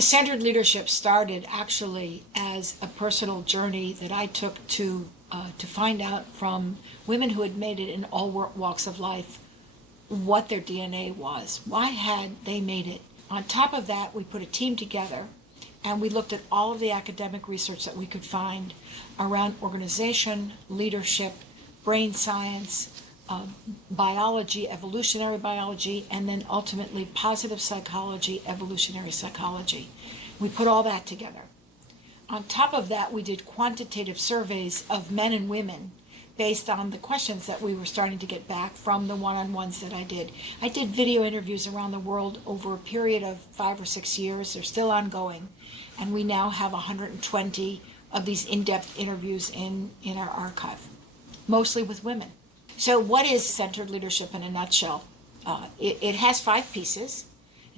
Centered leadership started actually as a personal journey that I took to find out from women who had made it in all walks of life what their DNA was. Why had they made it? On top of that, we put a team together and we looked at all of the academic research that we could find around organization, leadership, brain science, biology, evolutionary biology, and then ultimately positive psychology, evolutionary psychology. We put all that together. On top of that, we did quantitative surveys of men and women based on the questions that we were starting to get back from the one-on-ones that I did. I did video interviews around the world over a period of 5 or 6 years. They're still ongoing. And we now have 120 of these in-depth interviews in our archive, mostly with women. So what is centered leadership in a nutshell? It has 5 pieces.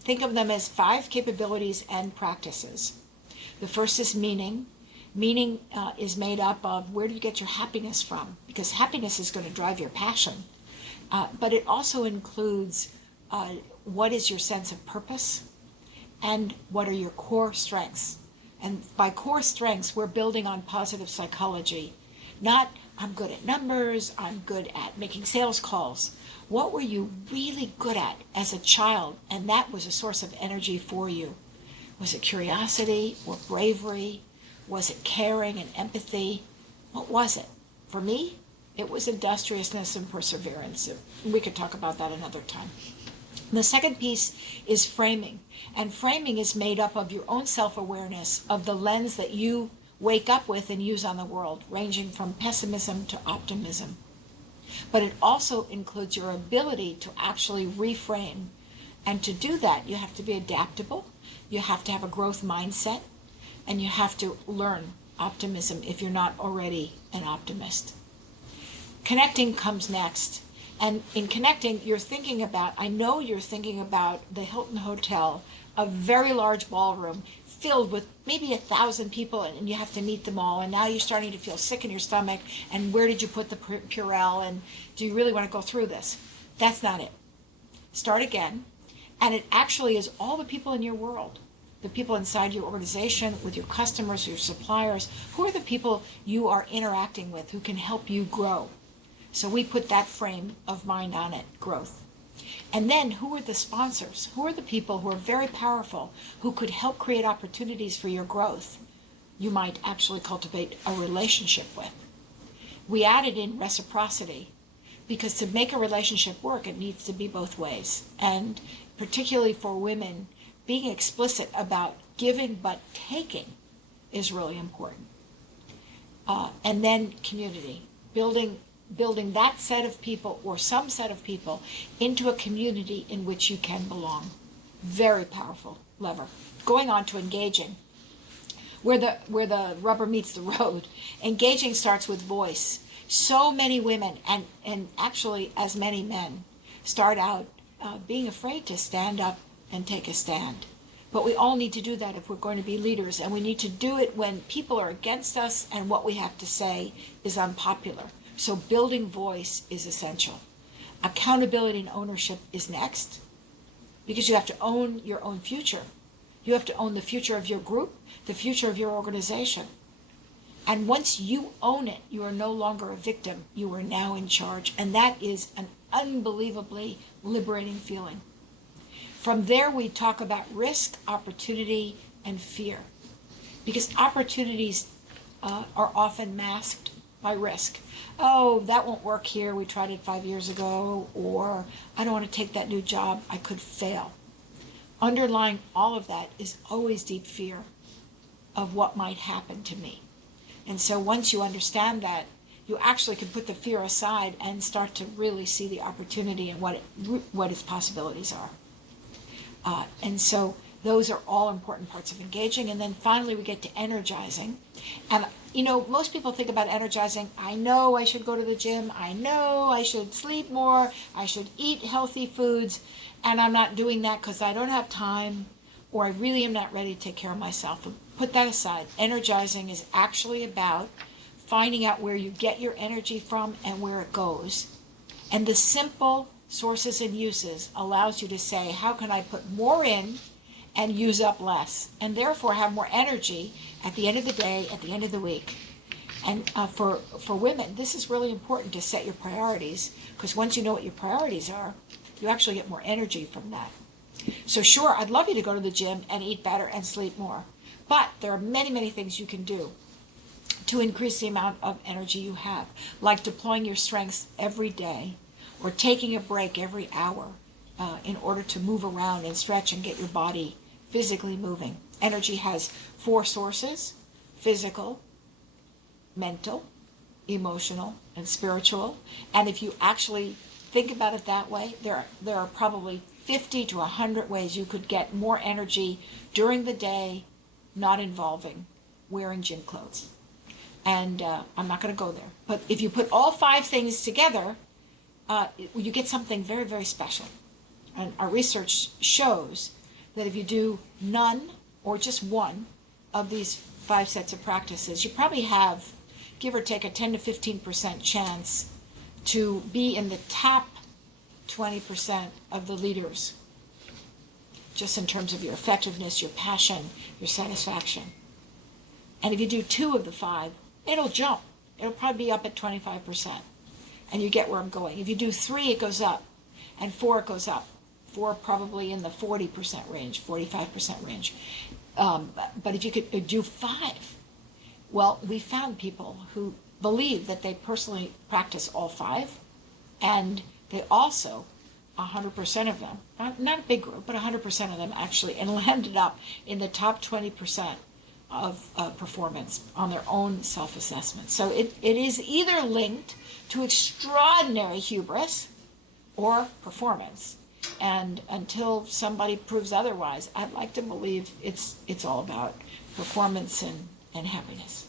Think of them as 5 capabilities and practices. The first is meaning. Meaning is made up of where do you get your happiness from? Because happiness is going to drive your passion. But it also includes what is your sense of purpose and what are your core strengths. And by core strengths, we're building on positive psychology. Not, I'm good at numbers, I'm good at making sales calls. What were you really good at as a child? And that was a source of energy for you. Was it curiosity or bravery? Was it caring and empathy? What was it? For me, it was industriousness and perseverance. We could talk about that another time. The second piece is framing. And framing is made up of your own self-awareness of the lens that you wake up with and use on the world, ranging from pessimism to optimism. But it also includes your ability to actually reframe. And to do that, you have to be adaptable. You have to have a growth mindset. And you have to learn optimism if you're not already an optimist. Connecting comes next. And in connecting, I know you're thinking about the Hilton Hotel, a very large ballroom filled with maybe 1,000 people, and you have to meet them all. And now you're starting to feel sick in your stomach. And where did you put the Purell? And do you really want to go through this? That's not it. Start again. And it actually is all the people in your world. The people inside your organization, with your customers, your suppliers, who are the people you are interacting with who can help you grow? So we put that frame of mind on it, growth. And then who are the sponsors? Who are the people who are very powerful, who could help create opportunities for your growth? You might actually cultivate a relationship with. We added in reciprocity, because to make a relationship work, it needs to be both ways. And particularly for women, being explicit about giving but taking is really important. And then community, building that set of people or some set of people into a community in which you can belong. Very powerful lever. Going on to engaging, where the rubber meets the road. Engaging starts with voice. So many women, and actually as many men, start out being afraid to stand up and take a stand. But we all need to do that if we're going to be leaders, and we need to do it when people are against us and what we have to say is unpopular. So building voice is essential. Accountability and ownership is next, because you have to own your own future. You have to own the future of your group, the future of your organization. And once you own it, you are no longer a victim. You are now in charge. And that is an unbelievably liberating feeling. From there, we talk about risk, opportunity, and fear. Because opportunities are often masked by risk. Oh, that won't work here. We tried it 5 years ago. Or I don't want to take that new job. I could fail. Underlying all of that is always deep fear of what might happen to me. And so once you understand that, you actually can put the fear aside and start to really see the opportunity and what its possibilities are. And so those are all important parts of engaging. And then finally we get to energizing. And most people think about energizing. I know I should go to the gym. I know I should sleep more. I should eat healthy foods. And I'm not doing that because I don't have time, or I really am not ready to take care of myself. Put that aside. Energizing is actually about finding out where you get your energy from and where it goes. And the simple sources and uses allows you to say, how can I put more in and use up less, and therefore have more energy at the end of the day, at the end of the week. And for women, this is really important to set your priorities, because once you know what your priorities are, you actually get more energy from that. So sure, I'd love you to go to the gym and eat better and sleep more, but there are many, many things you can do to increase the amount of energy you have, like deploying your strengths every day, or taking a break every hour in order to move around and stretch and get your body physically moving. Energy has 4 sources: physical, mental, emotional, and spiritual. And if you actually think about it that way, there are probably 50 to 100 ways you could get more energy during the day, not involving wearing gym clothes. And I'm not going to go there. But if you put all 5 things together, you get something very, very special. And our research shows that if you do none or just one of these 5 sets of practices, you probably have, give or take, a 10 to 15% chance to be in the top 20% of the leaders, just in terms of your effectiveness, your passion, your satisfaction. And if you do 2 of the 5, it'll jump. It'll probably be up at 25%. And you get where I'm going. If you do 3, it goes up. And 4, it goes up. 4 probably in the 40% range, 45% range. But if you could do 5, well, we found people who believe that they personally practice all 5, and they also, 100% of them, not a big group, but 100% of them actually, and landed up in the top 20% of performance on their own self-assessment. So it is either linked to extraordinary hubris or performance. And until somebody proves otherwise, I'd like to believe it's all about performance and happiness.